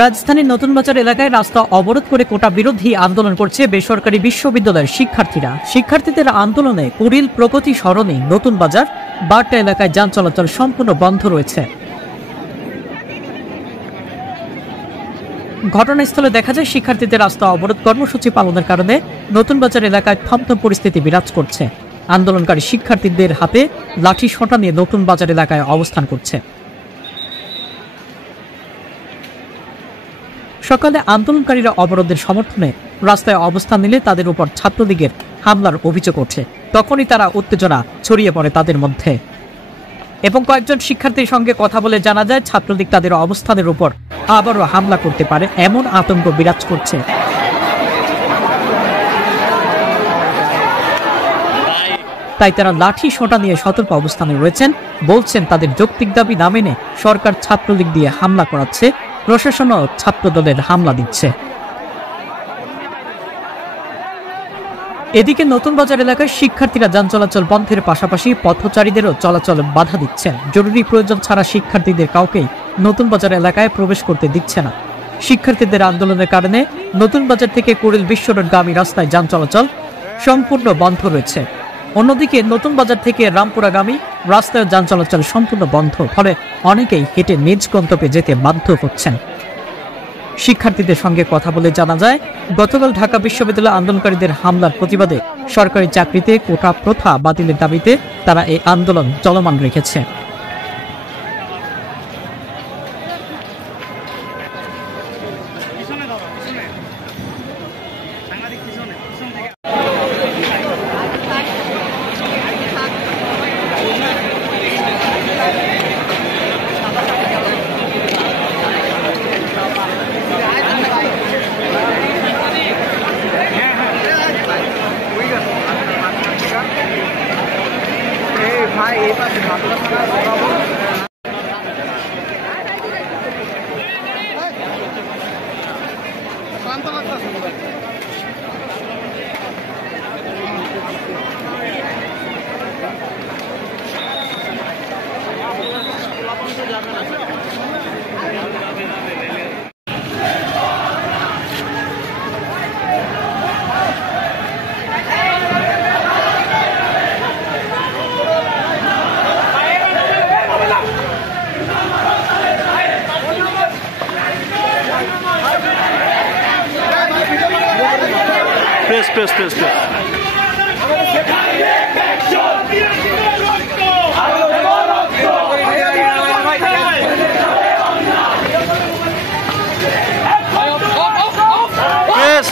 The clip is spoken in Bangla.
রাজধানীর নতুন বাজার এলাকায় রাস্তা অবরোধ করে কোটা বিরোধী আন্দোলন করছে বেসরকারি বিশ্ববিদ্যালয়ের শিক্ষার্থীরা। শিক্ষার্থীদের আন্দোলনে কুড়িল প্রগতি সরণি নতুন বাজার বাড্ডা এলাকায় যান চলাচল সম্পূর্ণ বন্ধ রয়েছে। ঘটনাস্থলে দেখা যায় শিক্ষার্থীদের রাস্তা অবরোধ কর্মসূচি পালনের কারণে নতুন বাজার এলাকায় থমথম পরিস্থিতি বিরাজ করছে। আন্দোলনকারী শিক্ষার্থীদের হাতে লাঠি সোঁটা নিয়ে নতুন বাজার এলাকায় অবস্থান করছে। সকালে আন্দোলনকারীরা অবরোধের সমর্থনে রাস্তায় অবস্থান নিলে তাদের উপর ছাত্রলীগের হামলার অভিযোগ ওঠে। তখনই তারা উত্তেজনা ছড়িয়ে পড়ে তাদের মধ্যে এবং কয়েকজন শিক্ষার্থীর সঙ্গে কথা বলে জানা যায় ছাত্রলীগ তাদের অবস্থানের উপর আবারও হামলা করতে পারে এমন আতঙ্ক বিরাজ করছে। তাই তারা লাঠি সোঁটা নিয়ে সতর্ক অবস্থানে রয়েছেন। বলছেন তাদের যৌক্তিক দাবি না মেনে সরকার ছাত্রলীগ দিয়ে হামলা করাচ্ছে, প্রশাসনও ছাত্রদলের হামলা দিচ্ছে। এদিকে নতুন বাজার এলাকায় শিক্ষার্থীরা যান চলাচল বন্ধের পাশাপাশি পথচারীদেরও চলাচল বাধা দিচ্ছেন। জরুরি প্রয়োজন ছাড়া শিক্ষার্থীদের কাউকেই নতুন বাজার এলাকায় প্রবেশ করতে দিচ্ছে না। শিক্ষার্থীদের আন্দোলনের কারণে নতুন বাজার থেকে কুড়িল বিশ্ব রোডগামী রাস্তায় যান চলাচল সম্পূর্ণ বন্ধ রয়েছে। অন্যদিকে নতুন বাজার থেকে রামপুরাগামী রাস্তায় যান চলাচল সম্পূর্ণ বন্ধ, ফলে অনেকেই হেঁটে নিজ গন্তব্যে যেতে বাধ্য হচ্ছেন। শিক্ষার্থীদের সঙ্গে কথা বলে জানা যায় গতকাল ঢাকা বিশ্ববিদ্যালয় আন্দোলনকারীদের হামলার প্রতিবাদে সরকারি চাকরিতে কোটা প্রথা বাতিলের দাবিতে তারা এই আন্দোলন চলমান রেখেছে। Press.